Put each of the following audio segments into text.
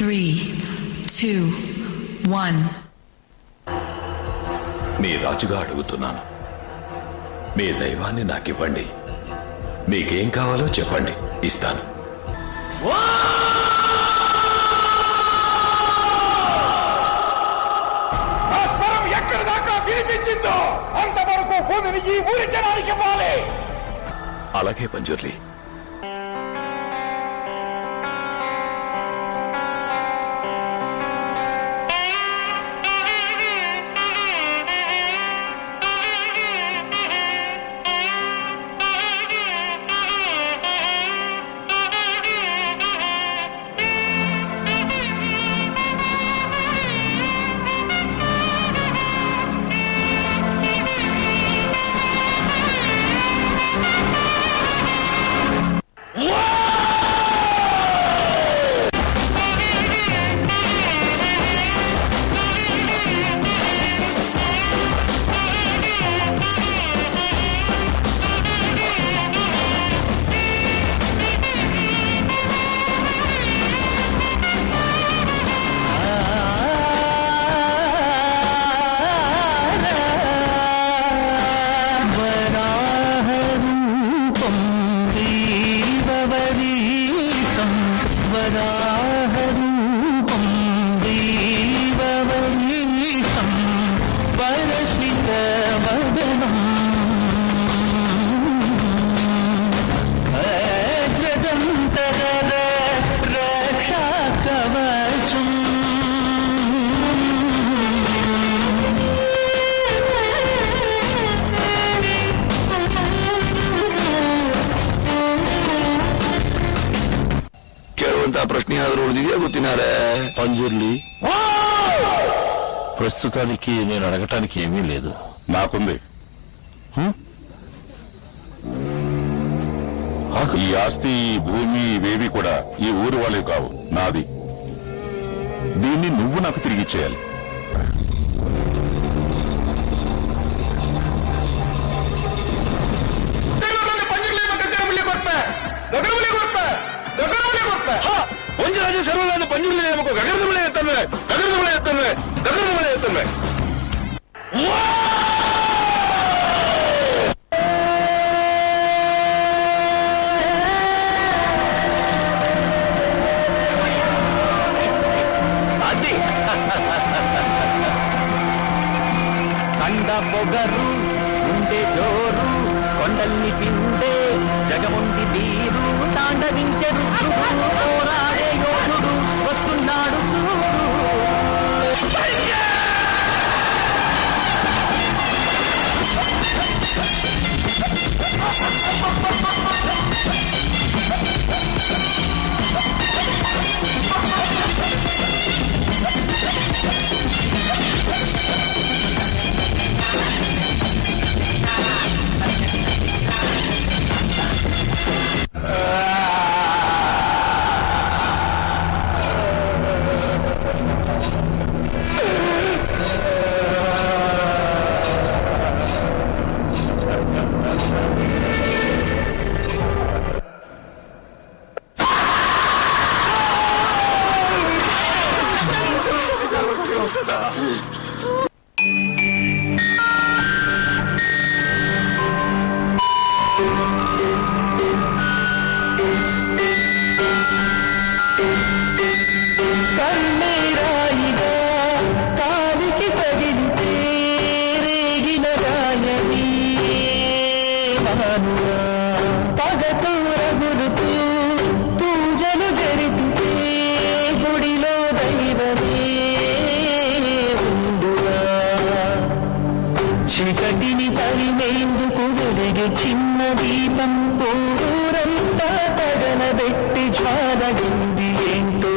3, 2, 1. మీ రాజుగా అడుగుతున్నాను, మీ దైవాన్ని నాకివ్వండి. మీకేం కావాలో చెప్పండి, ఇస్తాను. ఎక్కడి దాకా వినిపించిందో అంతవరకు భూమిని ఈ ఊరి జనానికి ఇవ్వాలి. అలాగే పంజుర్లి. పంజుర్లి, ప్రస్తుతానికి నేను అడగటానికి ఏమీ లేదు. నాకుంది. ఈ ఆస్తి, ఈ భూమి, ఇవేవి కూడా ఈ ఊరు వాళ్ళే కావు, నాది. దీన్ని నువ్వు నాకు తిరిగిచ్చేయాలి. కండ పొగరు ఉండే జోరు కొండల్ని పిండే జగముంది తీరు తాండవించెరు పోరాడే యోధుడు వస్తున్నాడు చూడు. పూజలు జరిపితే గుడిలో దైవమే ఉండుగా. చీకటిని తరిమేందుకు వెలిగే చిన్న దీపం ఊరంతా తగనబెట్టి జ్వాలగింది ఏంటో.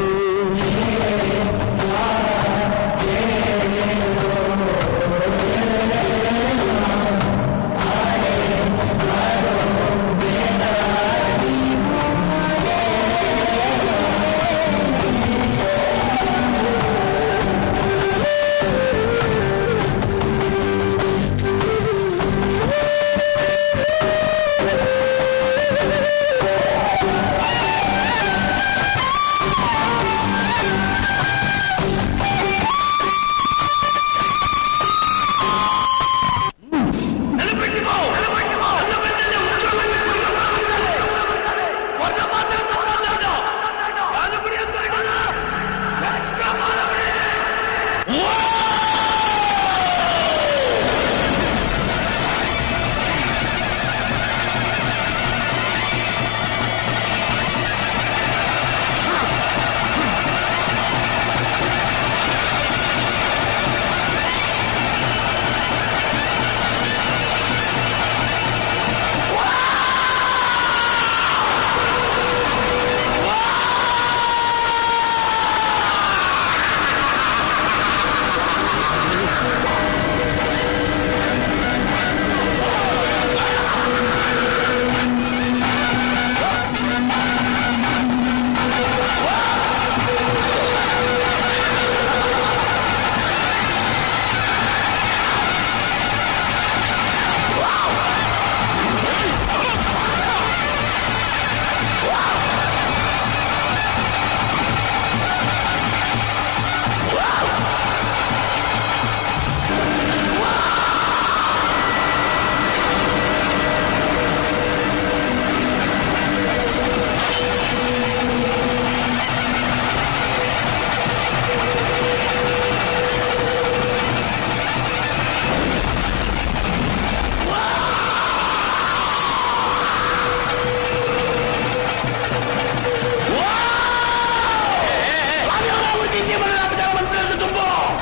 மருந்து தும்போம்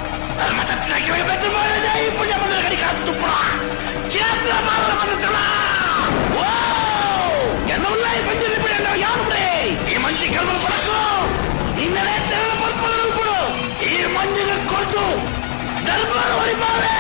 புண்ணிய மந்திர கடிக்காது துப்புறான் சேத்திர மாதம் மந்திரலாம் என்ன உள்ள பஞ்சு யாரு ಈ ಮಂಜಿ ಕಲ್ಮಲ್ ಬರಕು ಇನ್ನೇ ತೆರಳು ಪರ್ಪಡು ಈ ಮಂಜಿಗೆ ಕೊಟ್ಟು ದರ್ಬಾರ ಹೊಡಿಪಾವೆ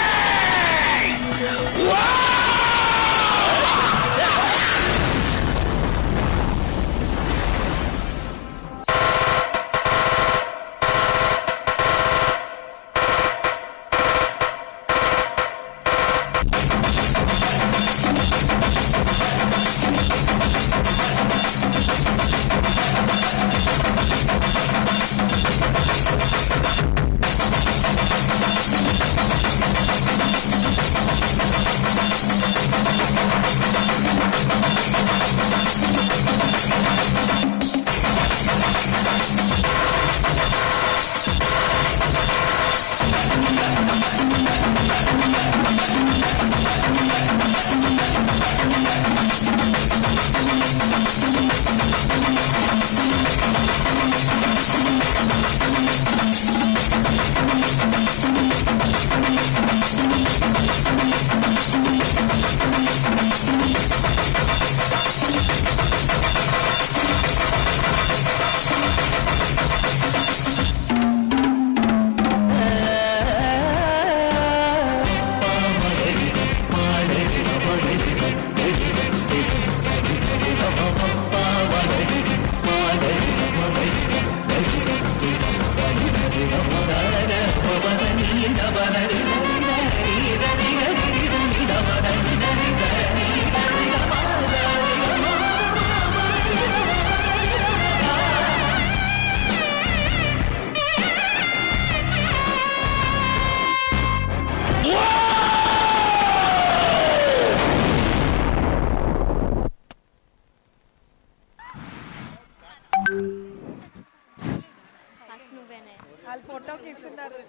వాళ్ళు ఫోటోకి ఇస్తున్నారు